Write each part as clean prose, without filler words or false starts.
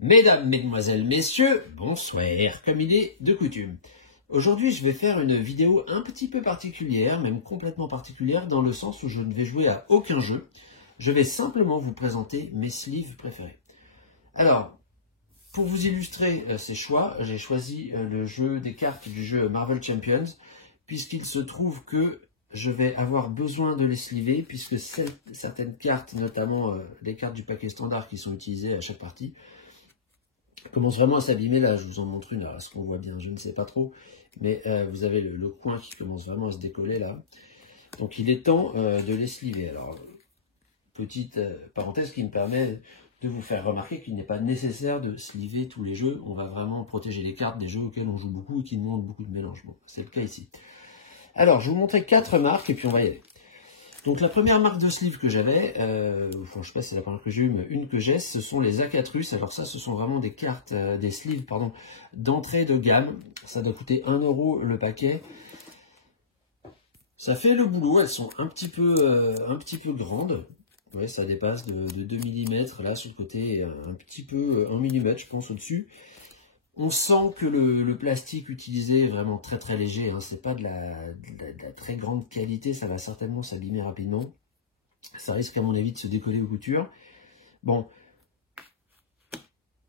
Mesdames, Mesdemoiselles, Messieurs, bonsoir, comme il est de coutume. Aujourd'hui, je vais faire une vidéo un petit peu particulière, même complètement particulière, dans le sens où je ne vais jouer à aucun jeu. Je vais simplement vous présenter mes sleeves préférés. Alors, pour vous illustrer ces choix, j'ai choisi le jeu des cartes du jeu Marvel Champions, puisqu'il se trouve que je vais avoir besoin de les sleever, puisque certaines cartes, notamment les cartes du paquet standard qui sont utilisées à chaque partie, commence vraiment à s'abîmer. Là, je vous en montre une, alors est-ce qu'on voit bien, je ne sais pas trop, mais vous avez le coin qui commence vraiment à se décoller là. Donc il est temps de les sleever. Alors, petite parenthèse qui me permet de vous faire remarquer qu'il n'est pas nécessaire de sleever tous les jeux. On va vraiment protéger les cartes des jeux auxquels on joue beaucoup et qui demandent beaucoup de mélange. Bon, c'est le cas ici. Alors, je vais vous montrer 4 marques et puis on va y aller. Donc la première marque de sleeve que j'avais, enfin, je sais pas si c'est la première que j'ai eue, mais une que j'ai, ce sont les Acatrus. Alors ça, ce sont vraiment des cartes, des sleeves, pardon, d'entrée de gamme. Ça doit coûter 1 € le paquet. Ça fait le boulot, elles sont un petit peu grandes. Ouais, ça dépasse de 2 mm là sur le côté, un petit peu 1 mm je pense au-dessus. On sent que le plastique utilisé est vraiment très très léger, hein. C'est pas de la très grande qualité, ça va certainement s'abîmer rapidement. Ça risque à mon avis de se décoller aux coutures. Bon,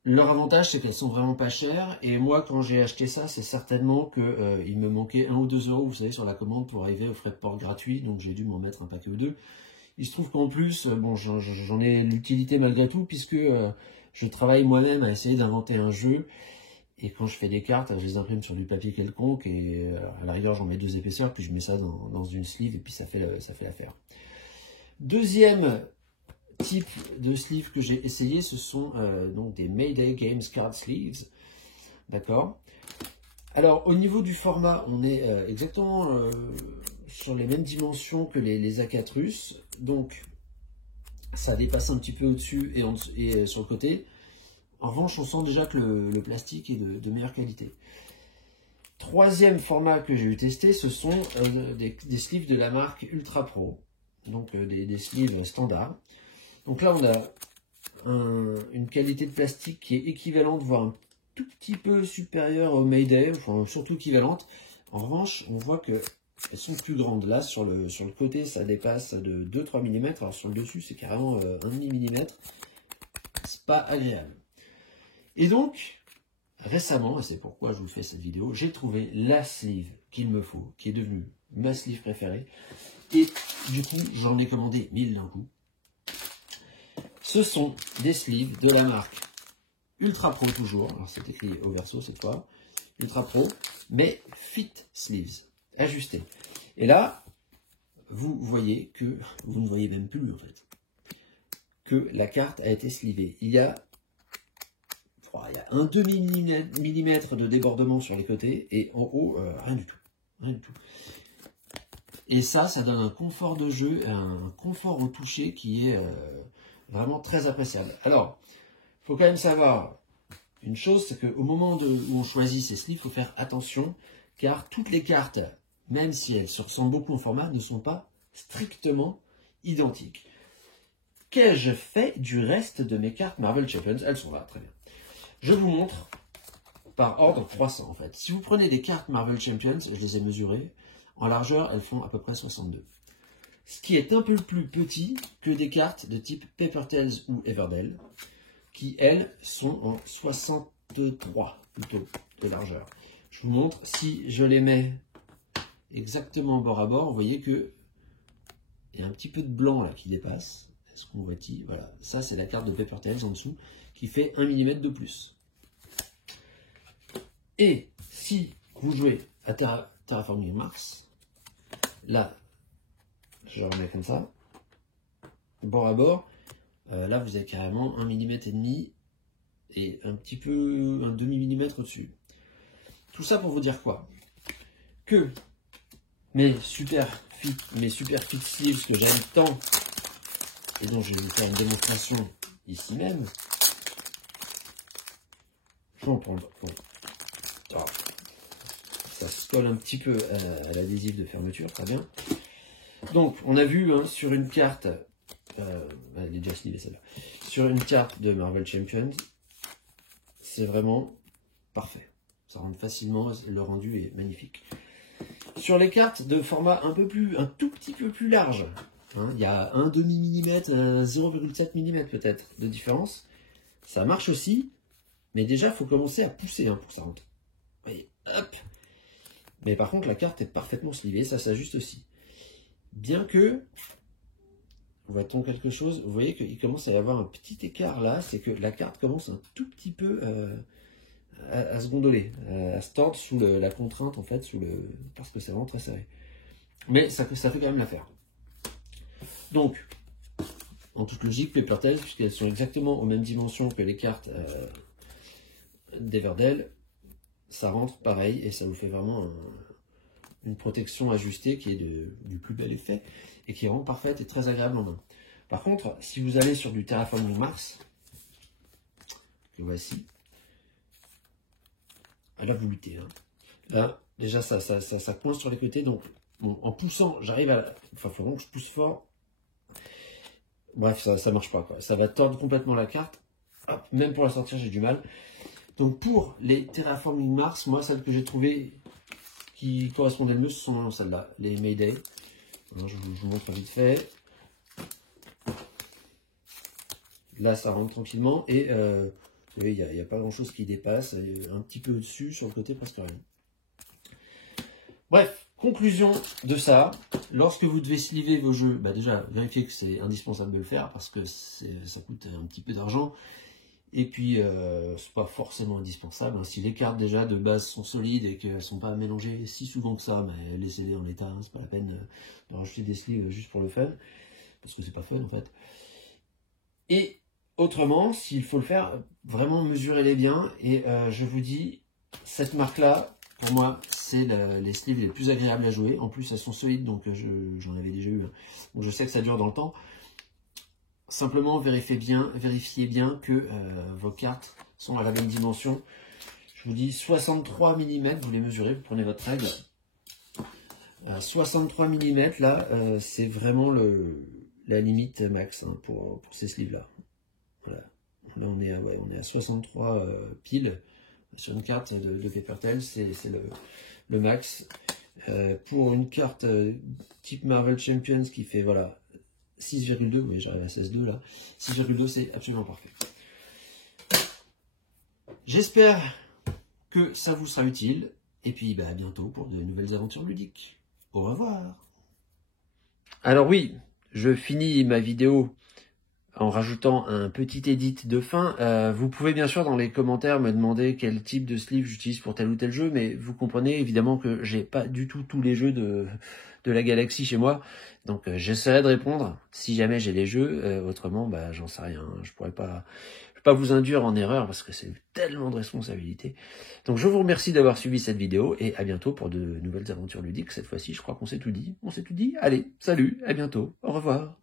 leur avantage c'est qu'elles sont vraiment pas chères, et moi quand j'ai acheté ça, c'est certainement que il me manquait 1 ou 2 €, vous savez, sur la commande pour arriver aux frais de port gratuits, donc j'ai dû m'en mettre un paquet ou deux. Il se trouve qu'en plus, bon, j'en ai l'utilité malgré tout, puisque je travaille moi-même à essayer d'inventer un jeu. Et quand je fais des cartes, je les imprime sur du papier quelconque et à la rigueur j'en mets 2 épaisseurs, puis je mets ça dans une sleeve et puis ça fait l'affaire. Deuxième type de sleeve que j'ai essayé, ce sont donc des Mayday Games Card Sleeves. D'accord. Alors au niveau du format, on est exactement sur les mêmes dimensions que les Acatrus. Donc ça dépasse un petit peu au-dessus et sur le côté. En revanche, on sent déjà que le plastique est de meilleure qualité. Troisième format que j'ai eu testé, ce sont des sleeves de la marque Ultra Pro. Donc des sleeves standards. Donc là, on a une qualité de plastique qui est équivalente, voire un tout petit peu supérieure au Mayday, enfin surtout équivalente. En revanche, on voit qu'elles sont plus grandes. Là, sur le côté, ça dépasse de 2-3 mm. Alors sur le dessus, c'est carrément 1,5 mm. C'est pas agréable. Et donc, récemment, et c'est pourquoi je vous fais cette vidéo, j'ai trouvé la sleeve qu'il me faut, qui est devenue ma sleeve préférée. Et du coup, j'en ai commandé 1000 d'un coup. Ce sont des sleeves de la marque Ultra Pro toujours. Alors c'est écrit au verso cette fois. Ultra Pro, mais Fit Sleeves, ajustés. Et là, vous voyez que, vous ne voyez même plus en fait, que la carte a été sleevée. Il y a un demi-millimètre de débordement sur les côtés et en haut, rien du tout. Rien du tout. Et ça donne un confort de jeu, un confort au toucher qui est vraiment très appréciable. Alors, il faut quand même savoir une chose, c'est qu'au moment où on choisit ces sleeves, il faut faire attention, car toutes les cartes, même si elles se ressemblent beaucoup en format, ne sont pas strictement identiques. Qu'ai-je fait du reste de mes cartes Marvel Champions? Elles sont là, très bien. Je vous montre par ordre croissant en fait. Si vous prenez des cartes Marvel Champions, je les ai mesurées, en largeur elles font à peu près 62. Ce qui est un peu plus petit que des cartes de type Paper Tales ou Everdell, qui elles sont en 63 plutôt de largeur. Je vous montre, si je les mets exactement bord à bord, vous voyez que il y a un petit peu de blanc là qui dépasse. Est-ce qu'on voit -t-il? Voilà, ça c'est la carte de Paper Tales en dessous, qui fait 1 mm de plus. Et si vous jouez à Terraforming Mars, là, je remets comme ça, bord à bord, là vous avez carrément 1,5 mm et un petit peu, un demi-millimètre au-dessus. Tout ça pour vous dire quoi? Que mes super fit sleeves que j'aime tant, et dont je vais vous faire une démonstration ici même, je vais en prendre. Bon. Oh, ça se colle un petit peu à l'adhésif de fermeture, très bien. Donc, on a vu hein, sur une carte, elle est déjà slivée celle-là, sur une carte de Marvel Champions, c'est vraiment parfait. Ça rentre facilement, le rendu est magnifique. Sur les cartes de format un tout petit peu plus large, hein, il y a un demi millimètre, 0,7 mm peut-être de différence. Ça marche aussi, mais déjà il faut commencer à pousser pour que ça rentre. Vous voyez, hop. Mais par contre la carte est parfaitement slivée, ça s'ajuste aussi. Bien que, voit-on quelque chose, vous voyez qu'il commence à y avoir un petit écart là, c'est que la carte commence un tout petit peu à se gondoler, à se tordre sous la contrainte en fait, parce que c'est vraiment très serré. Mais ça fait quand même l'affaire. Donc, en toute logique, Paper Tales, puisqu'elles sont exactement aux mêmes dimensions que les cartes d'Everdell, ça rentre pareil et ça vous fait vraiment une protection ajustée qui est du plus bel effet et qui est vraiment parfaite et très agréable en main. Par contre, si vous allez sur du Terraforming Mars, que voici, là vous luttez. Hein. Là, déjà ça coince sur les côtés, donc bon, en poussant, j'arrive à... Enfin, il faut vraiment que je pousse fort. Bref, ça marche pas, quoi. Ça va tordre complètement la carte. Hop, même pour la sortir, j'ai du mal. Donc pour les Terraforming Mars, moi, celles que j'ai trouvées qui correspondaient le mieux, ce sont celles-là, les Mayday. Alors, je vous montre vite fait. Là, ça rentre tranquillement et vous voyez, il n'y a pas grand-chose qui dépasse. Il y a un petit peu au-dessus, sur le côté, presque rien. Bref, conclusion de ça. Lorsque vous devez sliver vos jeux, déjà, vérifiez que c'est indispensable de le faire parce que ça coûte un petit peu d'argent. Et puis, c'est pas forcément indispensable. Hein. Si les cartes déjà de base sont solides et qu'elles ne sont pas mélangées si souvent que ça, laissez-les en l'état. Hein. C'est pas la peine de rajouter des sleeves juste pour le fun. Parce que c'est pas fun en fait. Et autrement, s'il faut le faire, vraiment mesurez-les bien. Et je vous dis, cette marque-là, pour moi, c'est les sleeves les plus agréables à jouer. En plus, elles sont solides, donc j'en avais déjà eu. Hein. Donc je sais que ça dure dans le temps. Simplement, vérifiez bien que vos cartes sont à la même dimension. Je vous dis 63 mm, vous les mesurez, vous prenez votre règle. 63 mm, là, c'est vraiment la limite max hein, pour ces sleeves-là. Voilà. Là, on est à 63 piles sur une carte de Paper Tales, c'est le max. Pour une carte type Marvel Champions qui fait, voilà, 6,2, oui j'arrive à 16,2 là, 6,2 c'est absolument parfait. J'espère que ça vous sera utile, et puis à bientôt pour de nouvelles aventures ludiques. Au revoir. Alors oui, je finis ma vidéo en rajoutant un petit edit de fin. Vous pouvez bien sûr dans les commentaires me demander quel type de sleeve j'utilise pour tel ou tel jeu, mais vous comprenez évidemment que j'ai pas du tout tous les jeux de la galaxie chez moi, donc j'essaierai de répondre si jamais j'ai les jeux, autrement j'en sais rien, je pourrais pas vous induire en erreur parce que c'est tellement de responsabilités. Donc je vous remercie d'avoir suivi cette vidéo et à bientôt pour de nouvelles aventures ludiques. Cette fois-ci je crois qu'on s'est tout dit, allez, salut, à bientôt, au revoir.